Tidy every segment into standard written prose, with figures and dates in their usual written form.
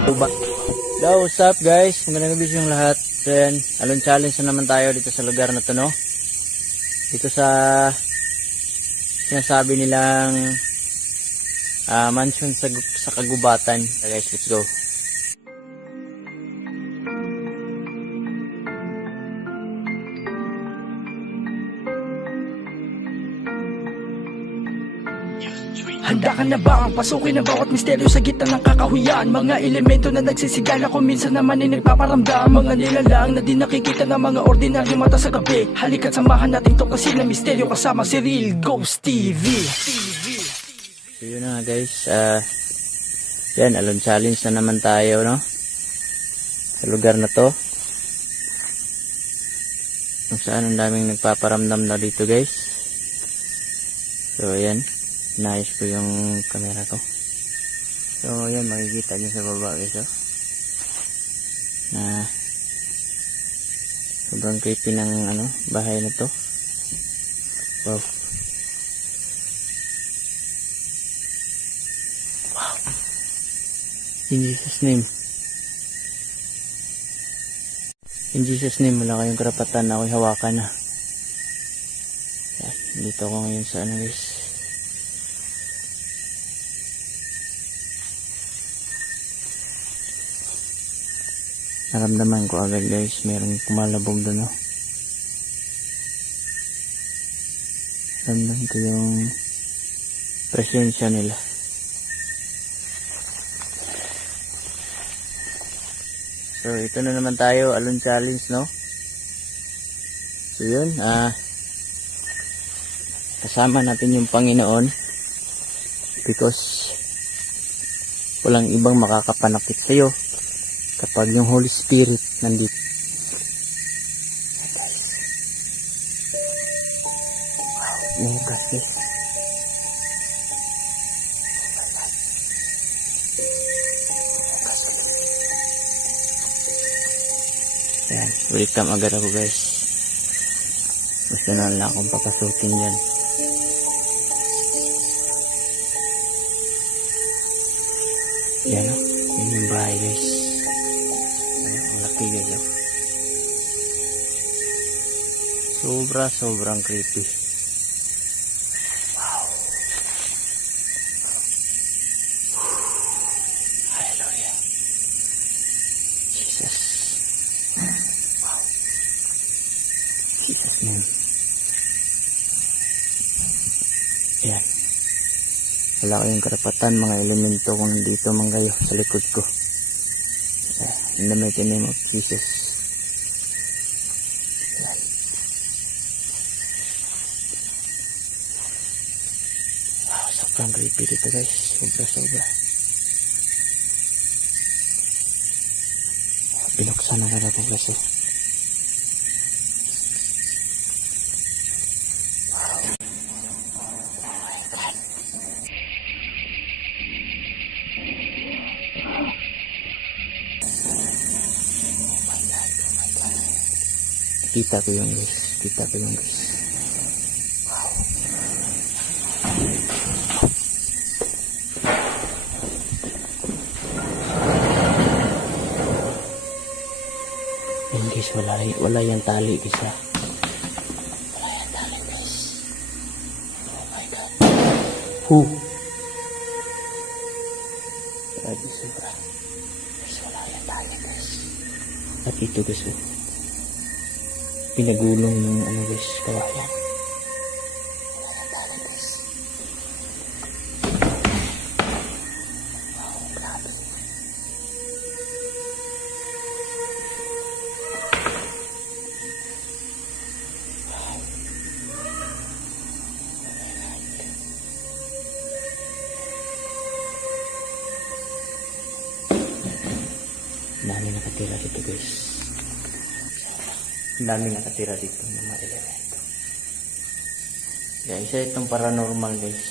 Hello, what's up guys? Magandang gabi yung lahat. So yan, alon challenge na naman tayo dito sa lugar na to, no? Dito sa sinasabi nilang mansion sa kagubatan. So guys, let's go. Handa ka na ba ang pasukin ang bawat misteryo sa gitna ng kakahuyan? Mga elemento na nagsisigala kung minsan naman ay nagpaparamdam. Mga nilalang na di nakikita ng mga ordinaryo mata sa gabi. Halika't samahan natin to kasi na misteryo kasama si Real Ghost TV. So yun na nga guys, yan, alon challenge na naman tayo, no? Sa lugar na to. Kung saan ang daming nagpaparamdam na dito guys. So yan. Inayos ko yung camera ko. So yan, makikita nyo sa baba guys, oh, na sobrang creepy ng bahay na to. Wow. Wow. In Jesus name. In Jesus name, wala kayong karapatan na ako'y hawakan na. Yan, dito ako ngayon sa guys. Naramdaman ko agad guys, merong kumalabog doon, no? Naramdaman ko yung presensya nila. So ito na naman tayo, alon challenge, no? So yun, kasama natin yung Panginoon because walang ibang makakapanakit sa'yo kapag yung Holy Spirit nandito. Guys. Wow, umugas guys. Ayan, welcome agad ako guys. Gusto na lang akong papasukin yan. Yan o, yun yung bahay guys. Sobrang creepy. Wow. Hallelujah. Jesus. Wow. Jesus name. Ayan. Wala kayong karapatan mga elemento kung nandito man kayo sa likod ko. In the mighty name of Jesus. Wow, sobrang creepy dito guys. Sobra. Binuksan na kada po guys. Wow. Oh my God. Kita ko yung guys. Wow. Yung guys, wala yung tali guys, ha. Wala yung tali guys. Oh my God. Grabe sobra. Guys, wala yung tali guys. At ito guys, pinagulong ng guys, kawayan. Wala na tali guys. Wow, grabe. Dami nakatira dito guys. Dami nakatira dito ng mga elemento. Kaya isa itong paranormal guys,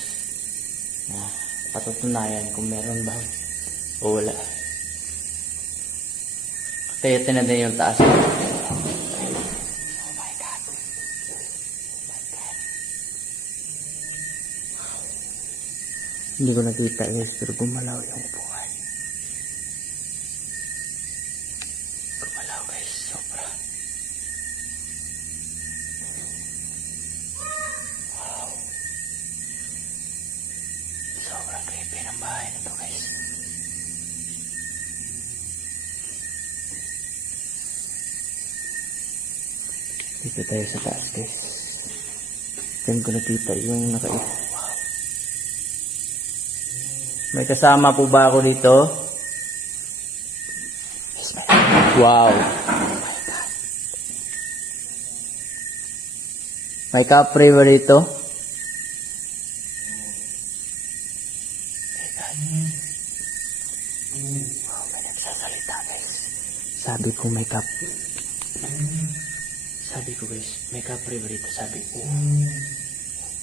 na patutunayan kung meron ba o wala. Kaya tinatin yung taas. Oh my God. Hindi ko nakita guys, pero gumalaw yung upuan. Gumalaw guys, sobra. Wow. Sobrang creepy ng bahay na to guys. Dito tayo sa taas guys. Diyan ko nakita yung nakaipo. Wow. May kasama po ba ako dito? Yes, wow. Oh my God. May kapre ba dito? Wow, may nagsasalita guys. Sabi ko may kapre. Sabi ko guys, may kapre ba dito? Sabi ko.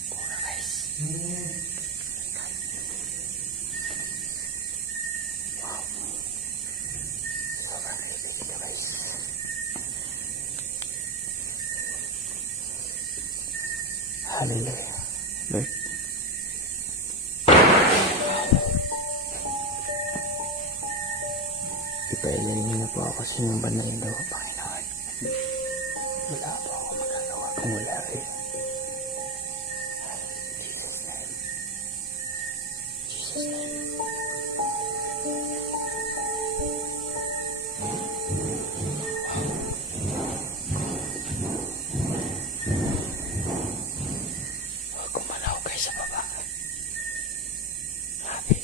Pura guys. Wow. Sobrang creepy dito guys. Hallelujah. Lord. Ipailin niyo na po ako sa inyong banal daw, Panginoon. Wala po ako magagawa kung wala kayo. Jesus name. Jesus name. Gumalaw kayo sa baba. Grabe.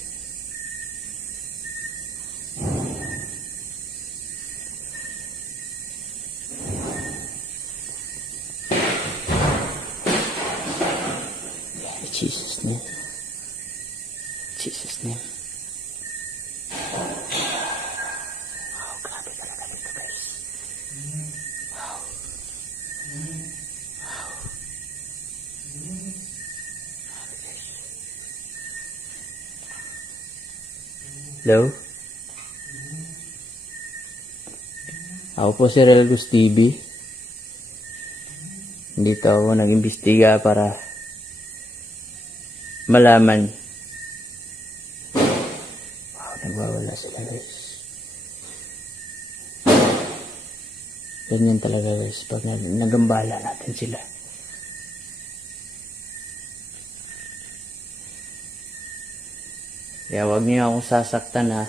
Jesus name. Jesus name. Wow, grabe talaga dito guys. Wow. Wow. Grabe guys. Hello? Ako po si Relgus TV. Dito ako nag-imbestiga para malaman. Wow, nagwawala sila guys. Ganyan talaga guys pag nagambala natin sila. Kaya huwag niyo akong sasaktan ha.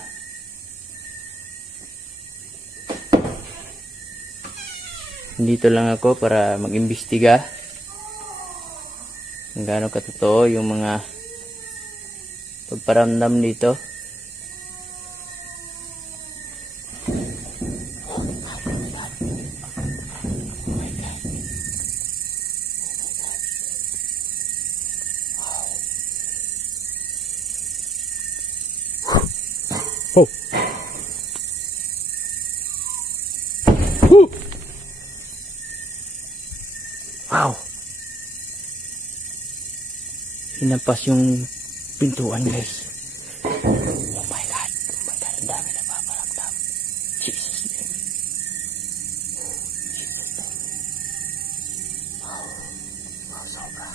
Dito lang ako para mag-imbestiga kung gaano katotoo yung mga pagparamdam dito. Oh. Wow. Hinampas yung pintuan guys. Oh my God. Oh my God. Ang dami na paparamdam. Jesus name. Jesus name. Wow. Wow, sobra.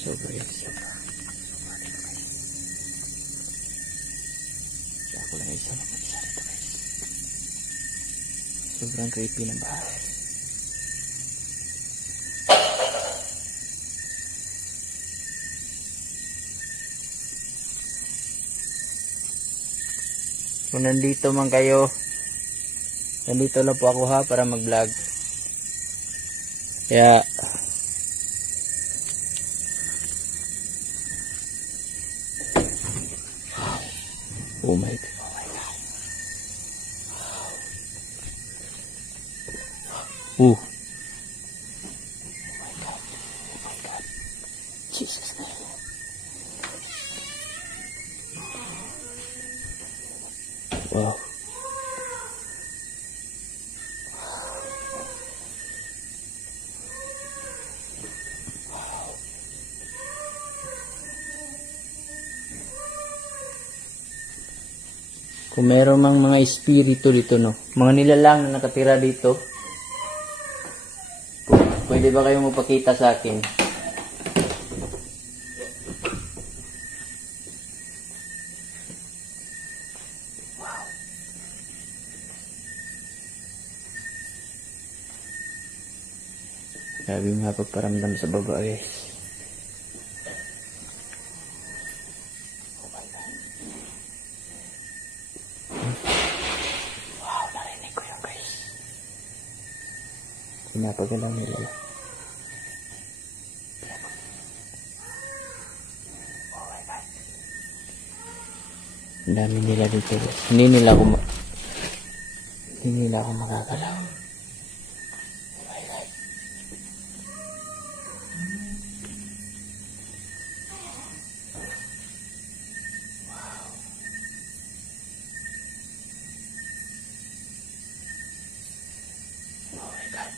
Sobra yun. Sobra. Sobra dito guys. Kaya ako lang isa na mag-isa dito guys. Sobrang creepy ng bahay. Kung nandito man kayo, nandito lang po ako ha para mag-vlog. Kaya oh my God. Oh my God. Oh. Oh my God. Oh my God. Jesus name. Wow. Kung meron mang mga espiritu dito, no? Mga nilalang na nakatira dito, pwede ba kayong magpakita sa akin? Wow. Grabe yung mapagparamdam sa baba guys. Wow, narinig ko yun guys. Pinapagalaw nila. Oh my God. Ang dami nila dito guys. Hindi nila ako makakalaw. Oh my God. Oh my God.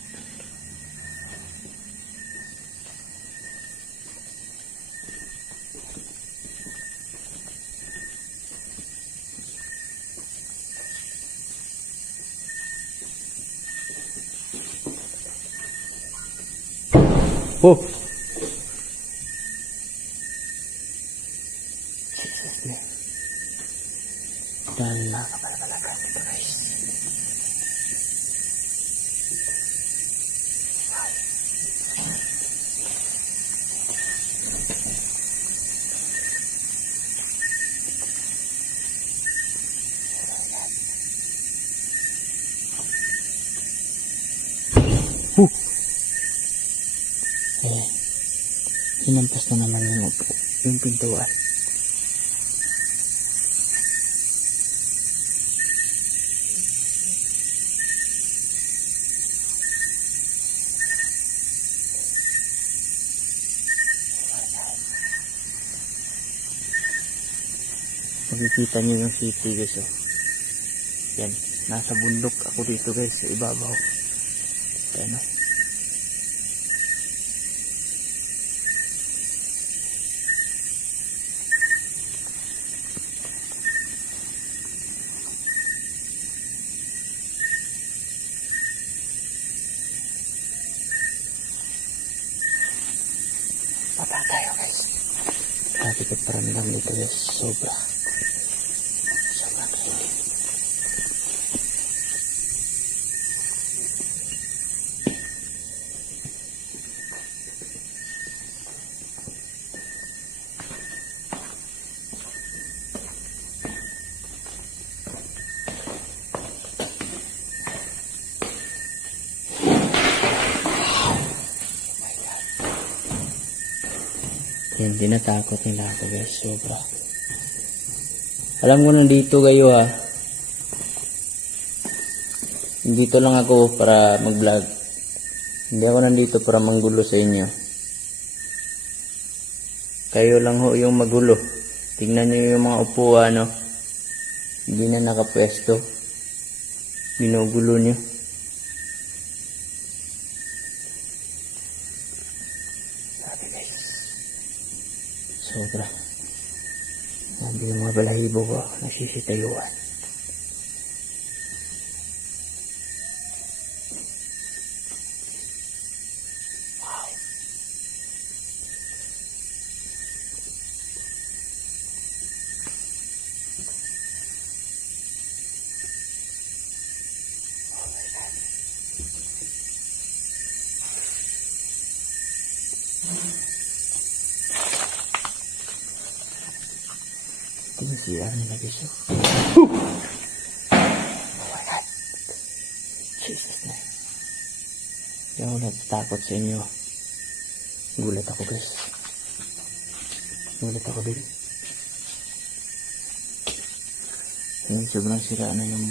Oh! Jesus name. Dan nakapalalagan dito guys. Eh, hinampas na naman yung pintuan. Makikita nyo yung city guys oh. Yan, nasa bundok ako dito guys sa ibabaw. Yan oh. Baba tayo guys. Grabe ka paramdam dito guys. Sobrang creepy. Yan, tinatakot nila ako guys, sobra. Alam ko nandito kayo ha. Nandito lang ako para mag-vlog. Hindi ako nandito para manggulo sa inyo. Kayo lang ho yung magulo. Tingnan nyo yung mga upuan no. Hindi na nakapwesto. Binugulo nyo. Sobra. Sabi yung mga balahibo ko, nasisitayuan. Wow. Oh my God. Tinisiyan nila guys. Oh my God. Jesus na. Hindi ako natatakot sa inyo. Gulat ako guys. Gulat ako din. Sobrang sira na yung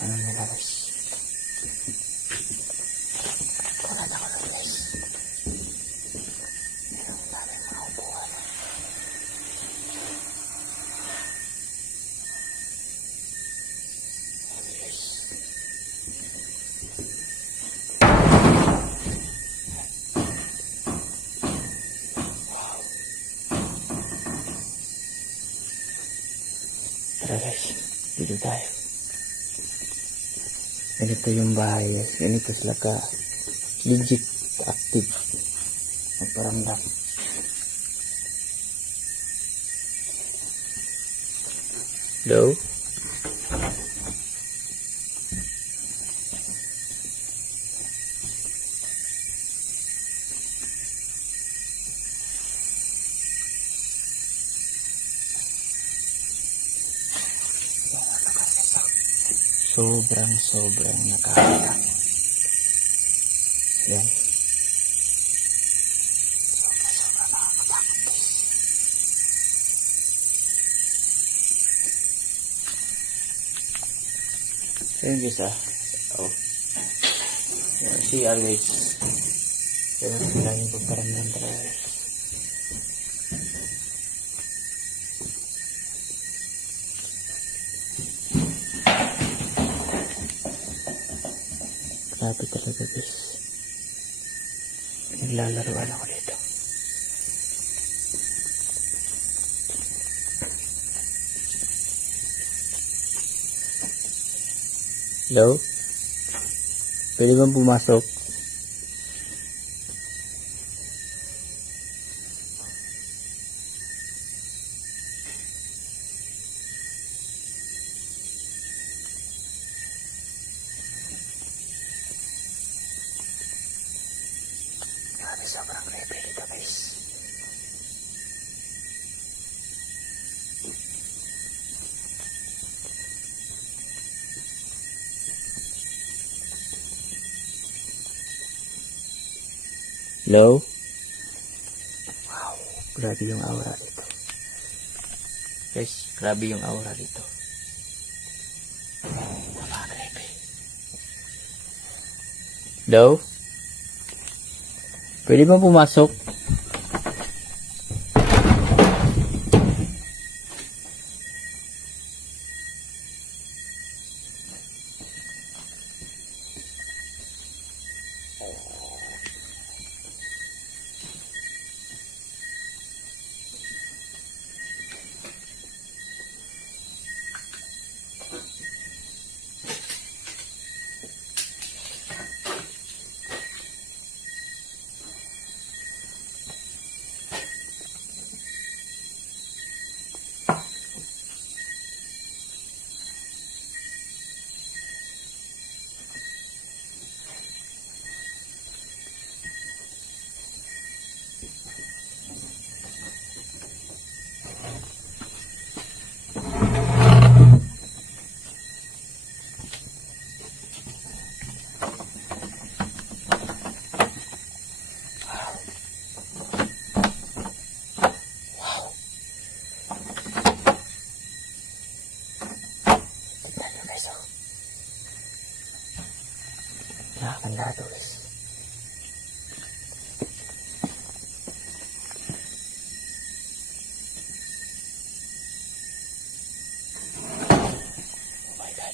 ano nila guys. Gulat ako na guys. Meron dami mga upuan. Tara guys, dito tayo. Ganito yung bahay guys. Ganito sila ka legit active. Magparamdam. Hello? sobrang nakakatakot. Yan. Sobrang nakakatakot guys. So yun guys oh. CR guys. Pero laging pagparamdam talaga guys. Grabe talaga guys. Naglalaroan ako dito. Hello? Pwede bang pumasok? Grabe, sobrang creepy dito guys. Hello? Wow, grabe yung aura dito. Guys, grabe yung aura dito. Napaka-creepy. Hello? Pwede ba pumasok? Nakakanda ito guys. Oh my God.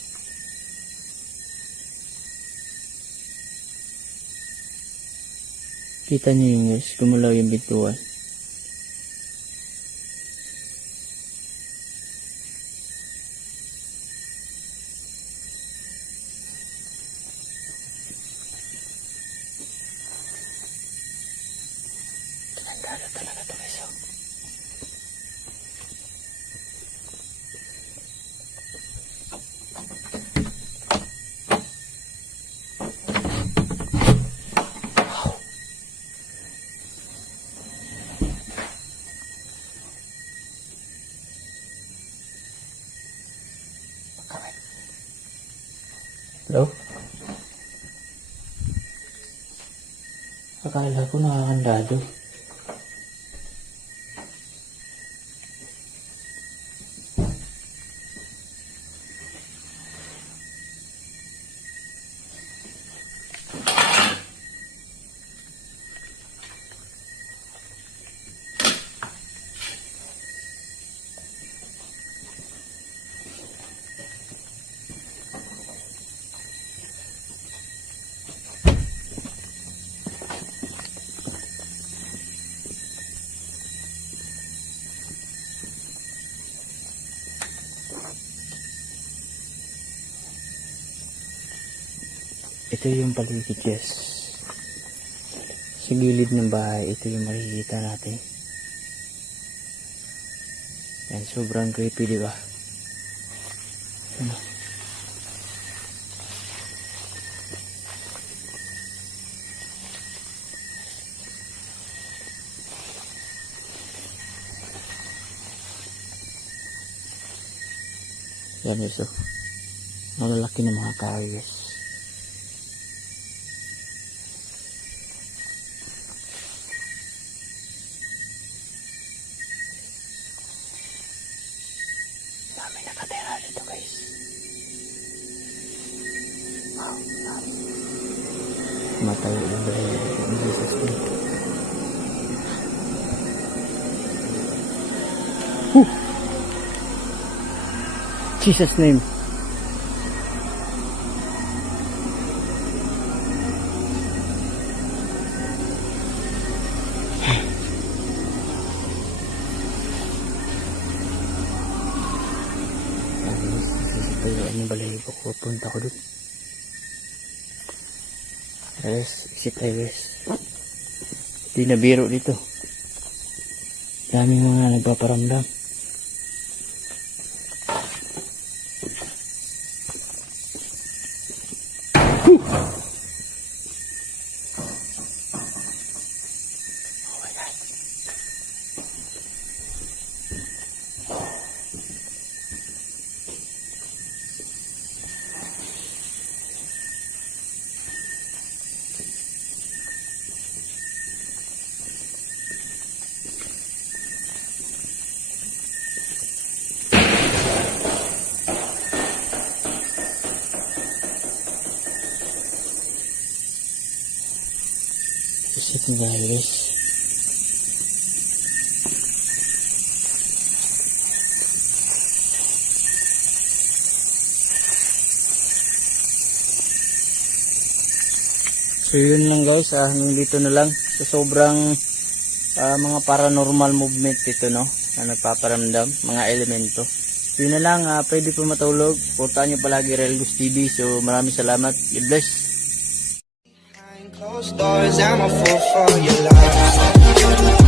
Kita nyo yung guys, gumalaw yung bituan. Talaga to guys. Wow. Hello? Akala ko nakakandado. Ito yung paligid guys. Sa gilid ng bahay, ito yung makikita natin. Yan, sobrang creepy, di ba? Ano? Yan guys, oh. Malalaki na mga kahoy guys. Dami nakatira dito guys. Wow, dami. Matayo yung bahay ni Jesus ko. Jesus name. Pero ano balay ko pupunta ko doon. Guys, isip tayo guys. Hindi na biro dito. Daming mga nagpaparamdam. Oh my God. Isip nga guys. So yun lang guys, hanggang dito na lang. So sobrang mga paranormal movement dito, no, na nagpaparamdam, mga elemento. So yun na lang, pwede po matulog. Puntaan nyo palagi Real Gus TV. So maraming salamat. God bless. Closed doors, I'm a fool for your love.